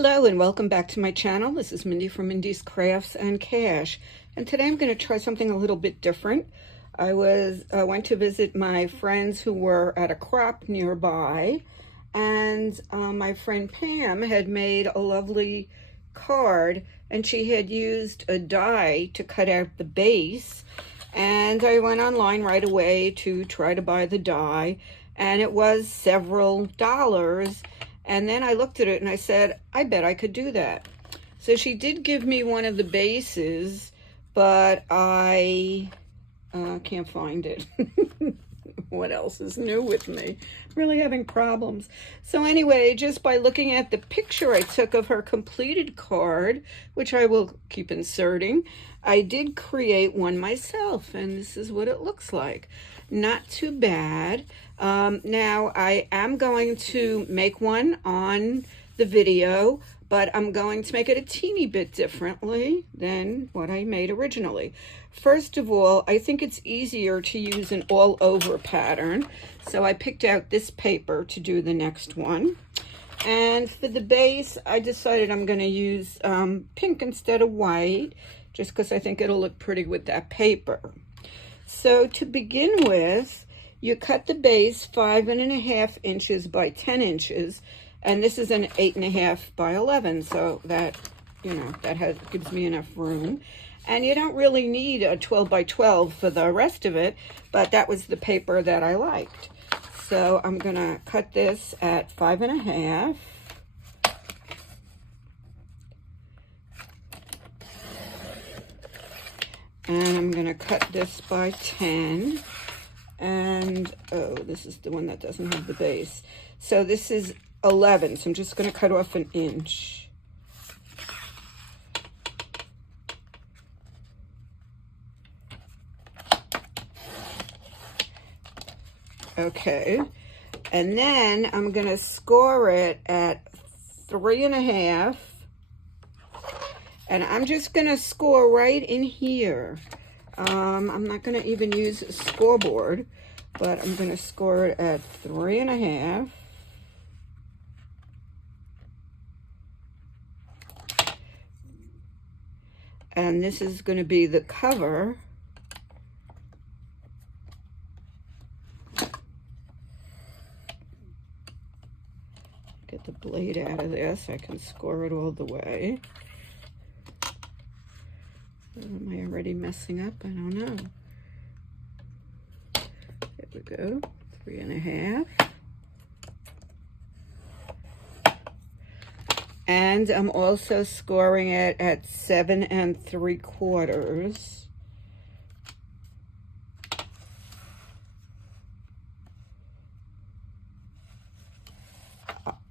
Hello and welcome back to my channel. This is Mindy from Mindy's Crafts and Cash, and today I'm going to try something a little bit different. I went to visit my friends who were at a crop nearby, and my friend Pam had made a lovely card, and she had used a die to cut out the base, and I went online right away to try to buy the die, and it was several dollars. And then I looked at it and I said, I bet I could do that. So she did give me one of the bases, but I can't find it. What else is new with me? Really having problems. So anyway, just by looking at the picture I took of her completed card, which I will keep inserting, I did create one myself, and this is what it looks like. Not too bad. Now I am going to make one on the video, but I'm going to make it a teeny bit differently than what I made originally. First of all, I think it's easier to use an all-over pattern, so I picked out this paper to do the next one. And for the base, I decided I'm going to use pink instead of white, just because I think it'll look pretty with that paper. So to begin with, you cut the base 5.5 inches by 10 inches, and this is an 8.5 by 11, so that, gives me enough room. And you don't really need a 12 by 12 for the rest of it, but that was the paper that I liked. So I'm gonna cut this at 5.5. And I'm gonna cut this by 10. And, oh, this is the one that doesn't have the base. So this is 11, so I'm just gonna cut off an inch. Okay, and then I'm gonna score it at 3.5. And I'm just gonna score right in here. I'm not gonna even use a scoreboard, but I'm gonna score it at 3.5. And this is gonna be the cover. Get the blade out of this, I can score it all the way. Am I already messing up? I don't know. There we go, 3.5. And I'm also scoring it at 7 3/4.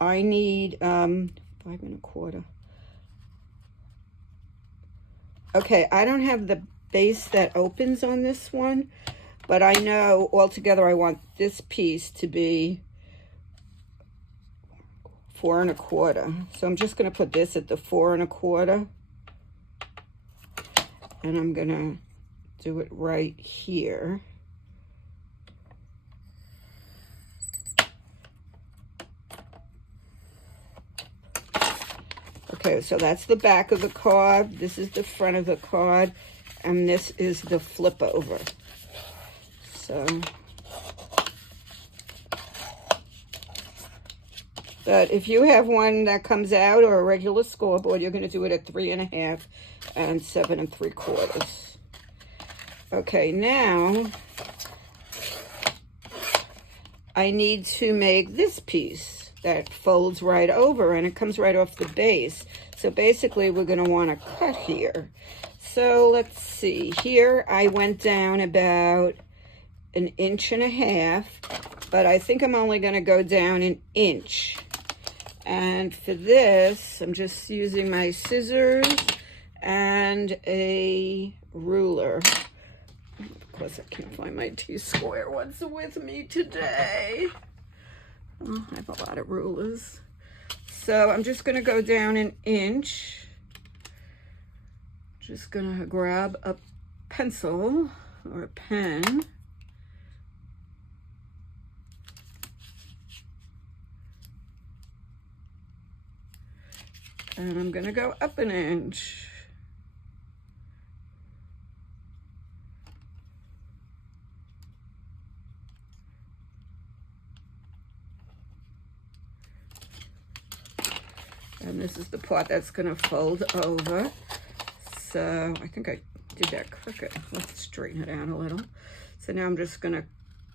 I need 5 1/4. Okay, I don't have the base that opens on this one, but I know altogether I want this piece to be 4 1/4. So I'm just going to put this at the 4 1/4. And I'm going to do it right here. Okay, so that's the back of the card, this is the front of the card, and this is the flip over. So, but if you have one that comes out or a regular scoreboard, you're going to do it at 3.5 and 7 3/4. Okay, now I need to make this piece that folds right over, and it comes right off the base. So basically we're going to want to cut here. So let's see, here I went down about 1.5 inches, but I think I'm only going to go down 1 inch. And for this, I'm just using my scissors and a ruler. Of course, I can't find my T-square. What's with me today? Oh, I have a lot of rulers. So I'm just going to go down 1 inch. Just going to grab a pencil or a pen. And I'm going to go up an inch. And this is the part that's going to fold over. So I think I did that crooked. Let's straighten it out a little. So now I'm just going to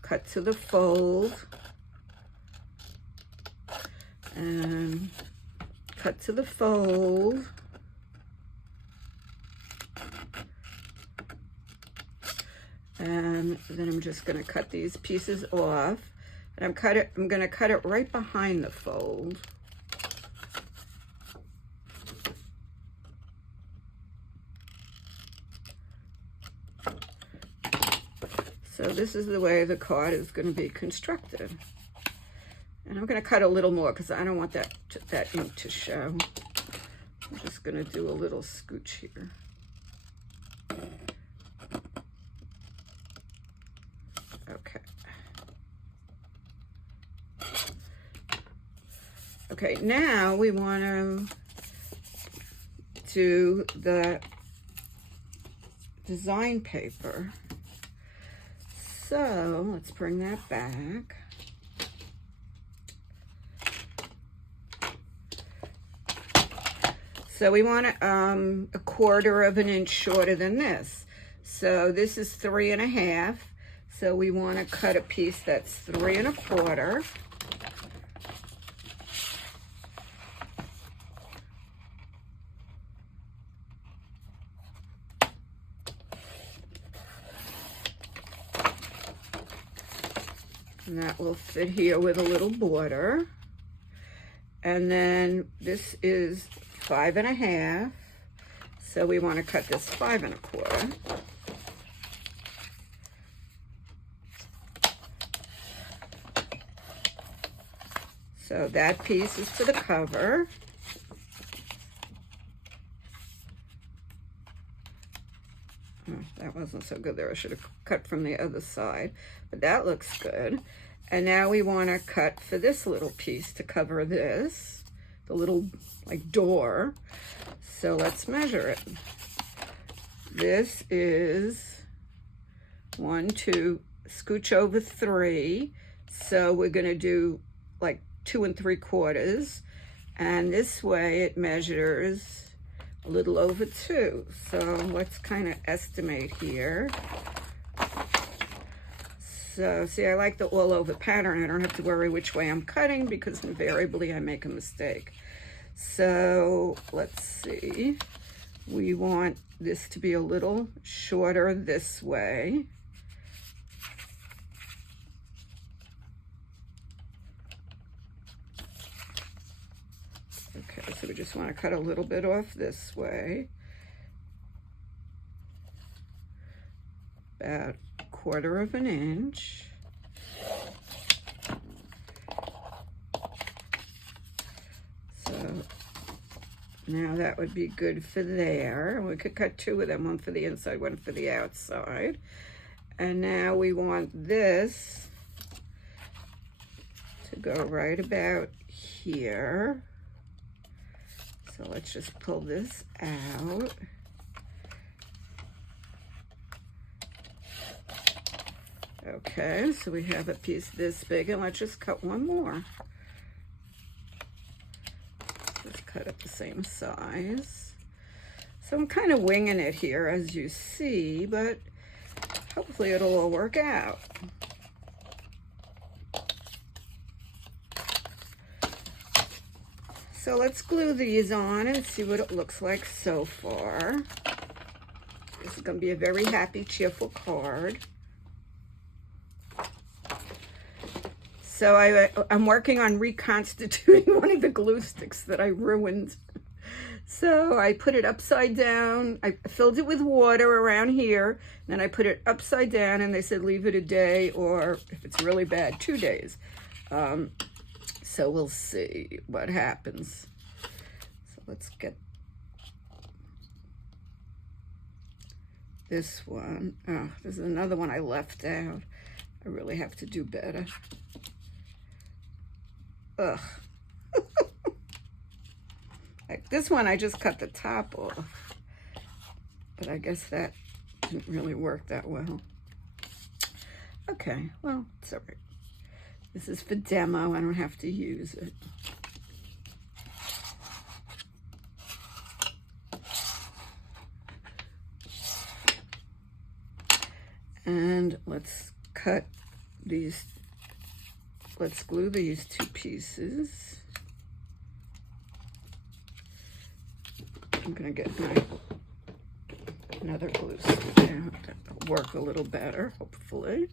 cut to the fold. And cut to the fold. And then I'm just going to cut these pieces off. And I'm going to cut it right behind the fold. So this is the way the card is going to be constructed. And I'm going to cut a little more because I don't want that ink to show. I'm just going to do a little scooch here. Okay. Okay, now we want to do the design paper. So let's bring that back. So we want a 1/4 of an inch shorter than this. So this is 3 1/2. So we want to cut a piece that's 3 1/4. And that will fit here with a little border. And then this is 5 1/2. So we want to cut this 5 1/4. So that piece is for the cover. Oh, that wasn't so good there. I should have cut from the other side, but that looks good. And now we want to cut for this little piece to cover this, the little like door. So let's measure it. This is 1, 2, scooch over 3. So we're going to do like 2 3/4. And this way it measures a little over 2. So let's kind of estimate here. So see, I like the all over pattern. I don't have to worry which way I'm cutting because invariably I make a mistake. So let's see. We want this to be a little shorter this way. Okay, so we just want to cut a little bit off this way. About 1/4 of an inch. So now that would be good for there. We could cut 2 of them, one for the inside, one for the outside. And now we want this to go right about here. So let's just pull this out. Okay, so we have a piece this big, and let's just cut one more. Just cut it the same size. So I'm kind of winging it here, as you see, but hopefully it'll all work out. So let's glue these on and see what it looks like so far. This is going to be a very happy, cheerful card. So I'm working on reconstituting one of the glue sticks that I ruined. So I put it upside down. I filled it with water around here. Then I put it upside down, and they said leave it a day, or if it's really bad, 2 days. So we'll see what happens. So let's get this one. Oh, there's another one I left out. I really have to do better. Ugh. Like this one, I just cut the top off. But I guess that didn't really work that well. Okay, well, it's all right. This is for demo. I don't have to use it. And let's cut these, let's glue these two pieces. I'm gonna get my another glue stick. That'll work a little better, hopefully.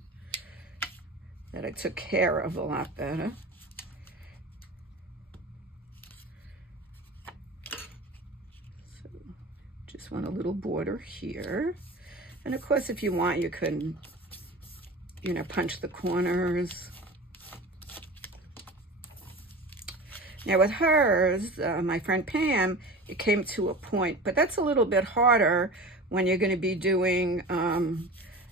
That I took care of a lot better. So just want a little border here. And of course, if you want, you can, you know, punch the corners. Now with hers, my friend Pam, it came to a point, but that's a little bit harder when you're going to be doing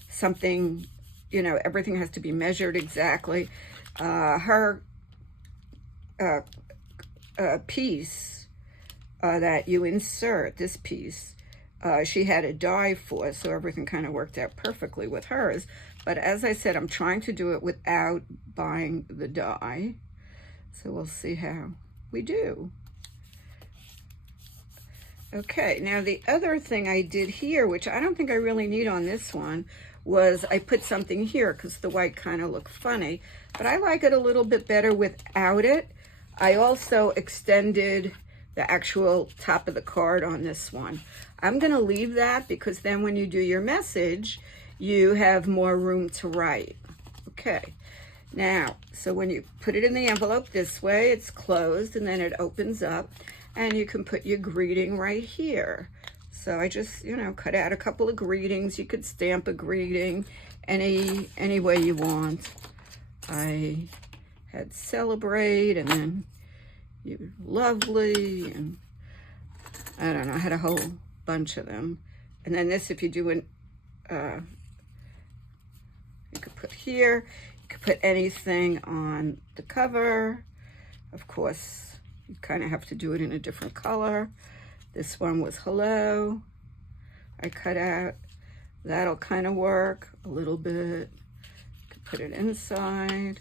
something, you know, everything has to be measured exactly. Her piece that you insert, this piece, she had a die for, so everything kind of worked out perfectly with hers. But as I said, I'm trying to do it without buying the die. So we'll see how we do. Okay, now the other thing I did here, which I don't think I really need on this one, was I put something here because the white kind of looked funny, but I like it a little bit better without it. I also extended the actual top of the card on this one. I'm going to leave that because then when you do your message, you have more room to write. Okay, now, so when you put it in the envelope this way, it's closed and then it opens up and you can put your greeting right here. So I just, you know, cut out a couple of greetings. You could stamp a greeting any way you want. I had celebrate and then you lovely and I don't know, I had a whole bunch of them. And then this, if you do an, you could put here, you could put anything on the cover. Of course, you kind of have to do it in a different color. This one was hello. I cut out. That'll kind of work a little bit. Could put it inside.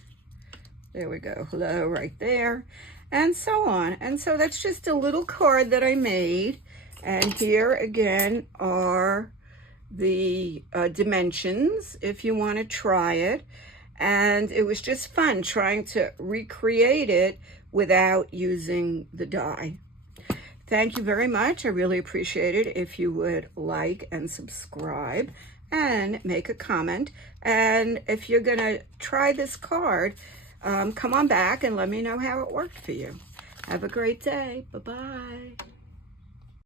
There we go. Hello right there. And so on. And so that's just a little card that I made. And here again are the dimensions if you want to try it. And it was just fun trying to recreate it without using the die. Thank you very much. I really appreciate it if you would like and subscribe and make a comment. And if you're going to try this card, come on back and let me know how it worked for you. Have a great day. Bye-bye.